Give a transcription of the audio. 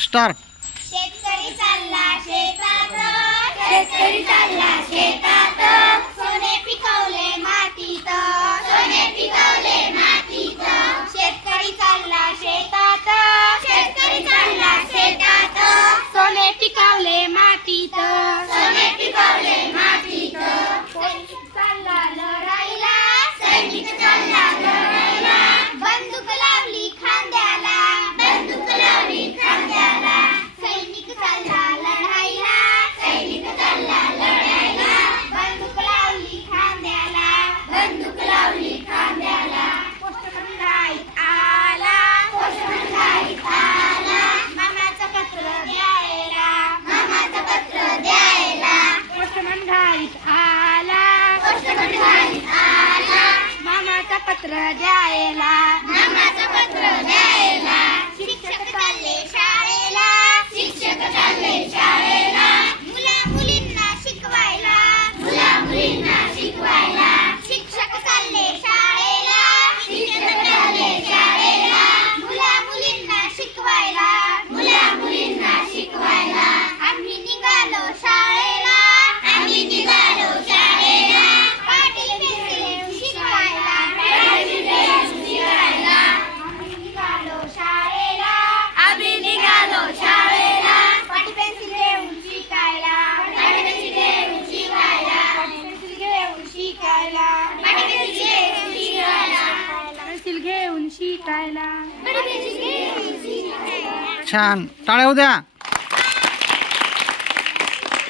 Start. शेतकरी चालला शेतात, शेतकरी चालला शेतात, सोने पिकवले मातीत, सोने पिकवले मातीत. शेतकरी चालला शेतात, शेतकरी चालला शेतात, सोने पिकवले मातीत, सोने पिकवले मातीत. सैनिक चालला लढाईला, सैनिक चालला लढाईला, बंदूक लावली खांद्याला, बंदूक लावली खांद्याला. सैनिक चालला लढाईला, सैनिक चालला लढाईला, बंदूक लावली खांद्याला, बंदूक लावली खांद्याला. पोस्टमन घाईत आला, पोस्टमन घाईत आला, मामाचं पत्र द्यायला, मामाचं पत्र द्यायला. पोस्टमन घाईत आला, पोस्टमन घाईत आला, मामाचं पत्र द्यायला, मामाचं पत्र द्यायला. शिक्षक चालले शाळेला, शिक्षक चालले शाळेला, मुला मुलींना शिकवायला, मुला मुलींना शिकवायला. शिक्षक चालले शाळेला, शिक्षक चालले शाळेला, मुला मुलींना शिकवायला, मुला मुलींना शिकवायला. आम्ही निघालो शाळेला, आम्ही निघालो शाळेला, पाटी पेन्सिल शिकवायला, पाटी पेन्सिल शिकवायला. आम्ही निघालो शाळेला, आम्ही निघालो शाळेला, पाटी पेन्सिल घेऊन शिकायला, पाटी पेन्सिल घेऊन शिकायला, पाटी पेन्सिल घेऊन शिकायला, पाटी पेन्सिल घेऊन शिकायला, पेन्सिल घेऊन शिकायला, पाटी पेन्सिल घेऊन शिकायला. छान, टाळ्या होऊ द्या.